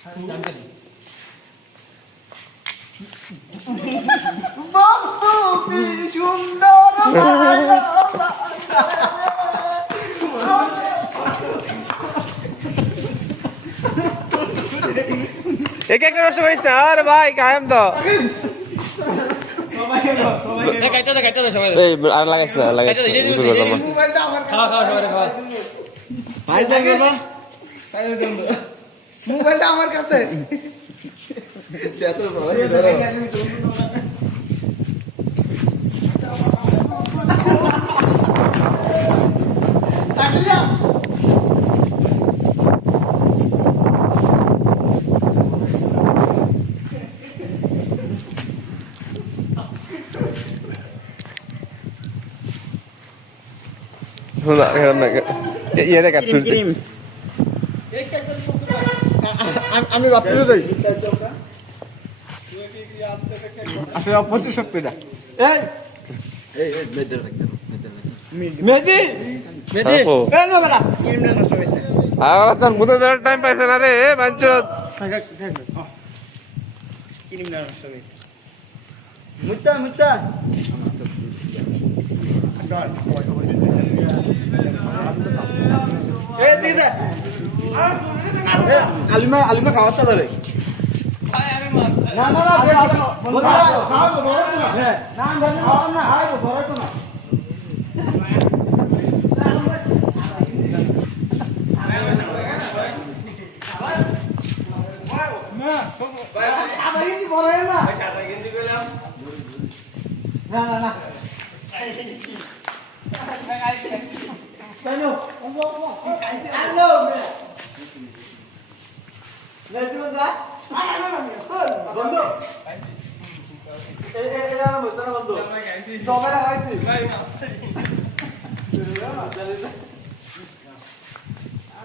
एक एक नष्ट करिস না আরে ভাই কায়েম তো এই আর লাগাইছ না লাগাইছ মোবাইলটা আমার কাছে ইয়ে দেখ আমি ভাবতে যাই আসলে অপচয় শক্তি না এই মেদি মেদি মেদি এ না বাড়া ক্রিম না নষ্ট হইছে আর তোর মুদে ধরার টাইম পাইছ না রে বাঞ্চত ক্রিম না নষ্ট হইছে মুত্তা মুত্তা এই দিদা আলিমা আলিমা খাওয়াতে ধরে না না না খাওয়াবো বড় না হ্যাঁ না না খাওয়াবো না খাওয়াবো বড় তো না না না না বন্ধু